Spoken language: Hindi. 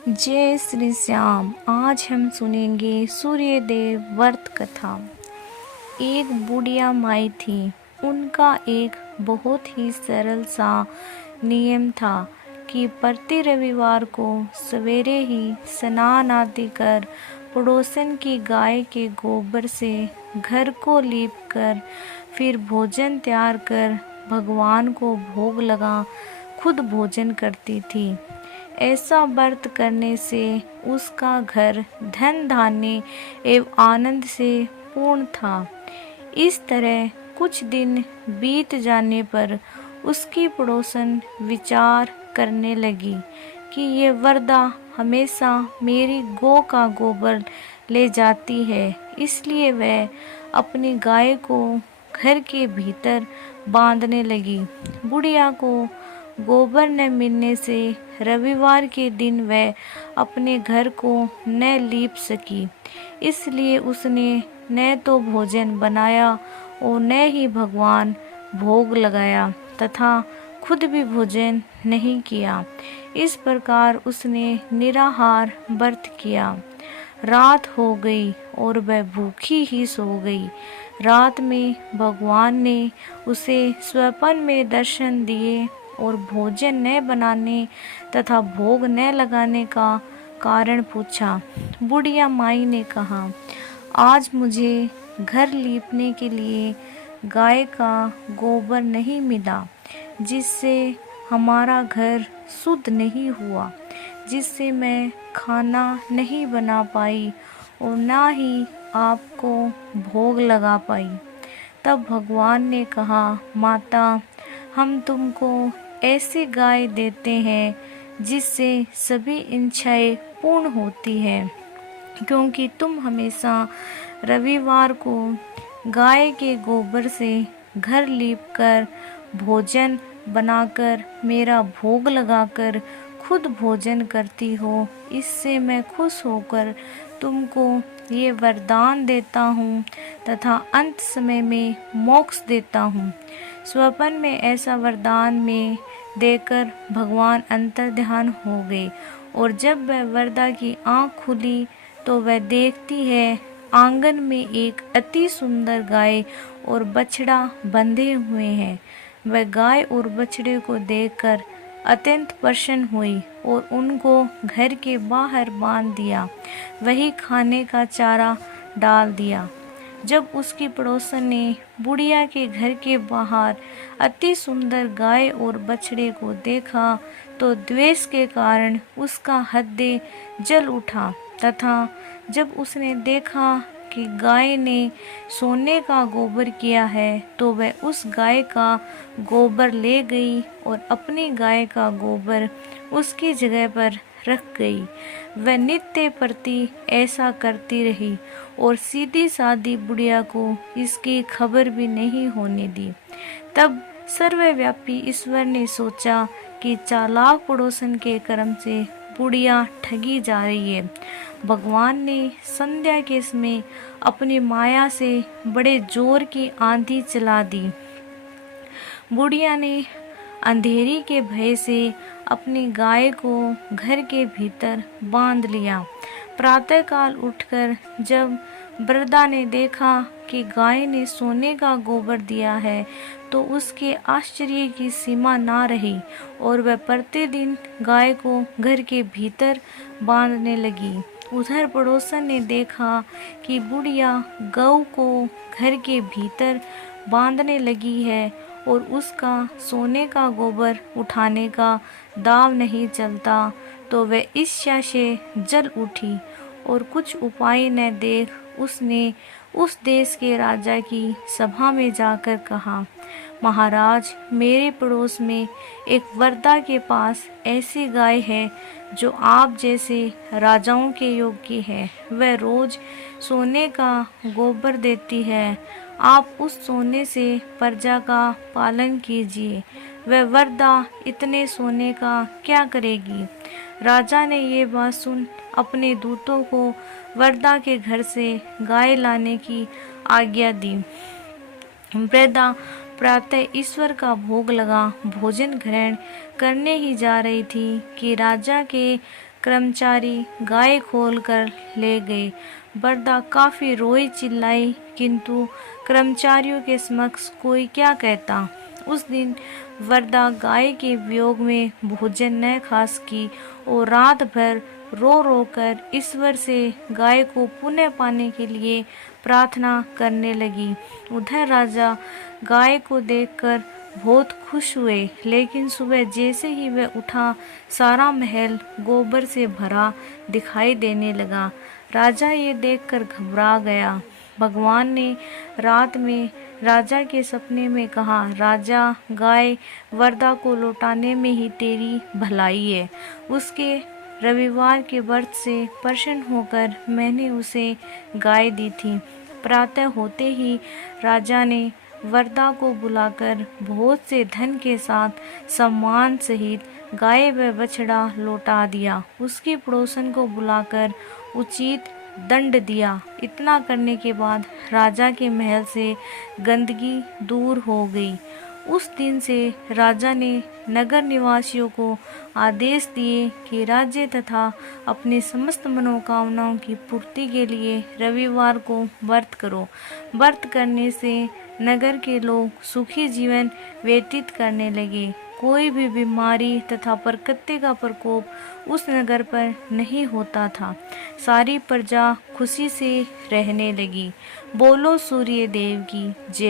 जय श्री श्याम। आज हम सुनेंगे सूर्यदेव व्रत कथा। एक बुढ़िया माई थी। उनका एक बहुत ही सरल सा नियम था कि प्रति रविवार को सवेरे ही स्नान आदि कर पड़ोसन की गाय के गोबर से घर को लीप कर फिर भोजन तैयार कर भगवान को भोग लगा खुद भोजन करती थी। ऐसा व्रत करने से उसका घर धन धान्य एवं आनंद से पूर्ण था। इस तरह कुछ दिन बीत जाने पर उसकी पड़ोसन विचार करने लगी कि ये वरदा हमेशा मेरी गौ का गोबर ले जाती है, इसलिए वह अपनी गाय को घर के भीतर बांधने लगी। बुढ़िया को गोबर न मिलने से रविवार के दिन वह अपने घर को न लीप सकी, इसलिए उसने न तो भोजन बनाया और न ही भगवान भोग लगाया तथा खुद भी भोजन नहीं किया। इस प्रकार उसने निराहार व्रत किया। रात हो गई और वह भूखी ही सो गई। रात में भगवान ने उसे स्वप्न में दर्शन दिए और भोजन न बनाने तथा भोग न लगाने का कारण पूछा। बुढ़िया माई ने कहा, आज मुझे घर लीपने के लिए गाय का गोबर नहीं मिला, जिससे हमारा घर शुद्ध नहीं हुआ, जिससे मैं खाना नहीं बना पाई और ना ही आपको भोग लगा पाई। तब भगवान ने कहा, माता, हम तुमको ऐसी गाय देते हैं जिससे सभी इच्छाएं पूर्ण होती हैं, क्योंकि तुम हमेशा रविवार को गाय के गोबर से घर लीपकर भोजन बनाकर मेरा भोग लगाकर खुद भोजन करती हो। इससे मैं खुश होकर तुमको ये वरदान देता हूँ तथा अंत समय में मोक्ष देता हूँ। स्वप्न में ऐसा वरदान में देकर भगवान अंतर्ध्यान हो गए और जब वह वरदा की आँख खुली तो वह देखती है आंगन में एक अति सुंदर गाय और बछड़ा बंधे हुए हैं। वह गाय और बछड़े को देखकर अत्यंत प्रसन्न हुई और उनको घर के बाहर बांध दिया, वही खाने का चारा डाल दिया। जब उसकी पड़ोसन ने बुढ़िया के घर के बाहर अति सुंदर गाय और बछड़े को देखा तो द्वेष के कारण उसका हृदय जल उठा तथा जब उसने देखा कि गाय ने सोने का गोबर किया है तो वह उस गाय का गोबर ले गई और अपनी गाय का गोबर उसकी जगह पर रख गई। वह नित्य प्रति ऐसा करती रही और सीधी सादी बुढ़िया को इसकी खबर भी नहीं होने दी। तब सर्वव्यापी ईश्वर ने सोचा कि चालाक पड़ोसन के कर्म से बुढ़िया ठगी जा रही है। भगवान ने संध्या के समय अपनी माया से बड़े जोर की आंधी चला दी। बुढ़िया ने अंधेरी के भय से अपनी गाय को घर के भीतर बांध लिया। प्रातःकाल उठकर जब वृद्धा ने देखा कि गाय ने सोने का गोबर दिया है तो उसके आश्चर्य की सीमा ना रही और वह प्रतिदिन गाय को घर के भीतर बांधने लगी। उधर पड़ोसन ने देखा कि बुढ़िया गौ को घर के भीतर बांधने लगी है और उसका सोने का गोबर उठाने का दाव नहीं चलता तो वह ईर्ष्या से जल उठी और कुछ उपाय न देख उसने उस देश के राजा की सभा में जाकर कहा, महाराज, मेरे पड़ोस में एक वरदा के पास ऐसी गाय है जो आप जैसे राजाओं के योग्य है। वह रोज सोने का गोबर देती है। आप उस सोने से प्रजा का पालन कीजिए। वह वरदा इतने सोने का क्या करेगी। राजा ने ये बात सुन अपने दूतों को वरदा के घर से गाय लाने की आज्ञा दी। वृद्धा प्रातः ईश्वर का भोग लगा भोजन ग्रहण करने ही जा रही थी कि राजा के कर्मचारी गाय खोलकर ले गए। वरदा काफी रोई चिल्लाई, किंतु कर्मचारियों के समक्ष कोई क्या कहता। उस दिन वरदा गाय के वियोग में भोजन न खा सकी और रात भर रो रो कर ईश्वर से गाय को पुनः पाने के लिए प्रार्थना करने लगी। उधर राजा गाय को देखकर बहुत खुश हुए, लेकिन सुबह जैसे ही वह उठा, सारा महल गोबर से भरा दिखाई देने लगा। राजा ये देखकर घबरा गया। भगवान ने रात में राजा के सपने में कहा, राजा, गाय वरदा को लौटाने में ही तेरी भलाई है। उसके रविवार के व्रत से प्रसन्न होकर मैंने उसे गाय दी थी। प्रातः होते ही राजा ने वरदा को बुलाकर बहुत से धन के साथ सम्मान सहित गाय व बछड़ा लौटा दिया। उसकी पड़ोसन को बुलाकर उचित दंड दिया। इतना करने के बाद राजा के महल से गंदगी दूर हो गई। उस दिन से राजा ने नगर निवासियों को आदेश दिए कि राज्य तथा अपनी समस्त मनोकामनाओं की पूर्ति के लिए रविवार को व्रत करो। व्रत करने से नगर के लोग सुखी जीवन व्यतीत करने लगे। कोई भी बीमारी तथा प्रकृति का प्रकोप उस नगर पर नहीं होता था। सारी प्रजा खुशी से रहने लगी। बोलो सूर्य देव की जय।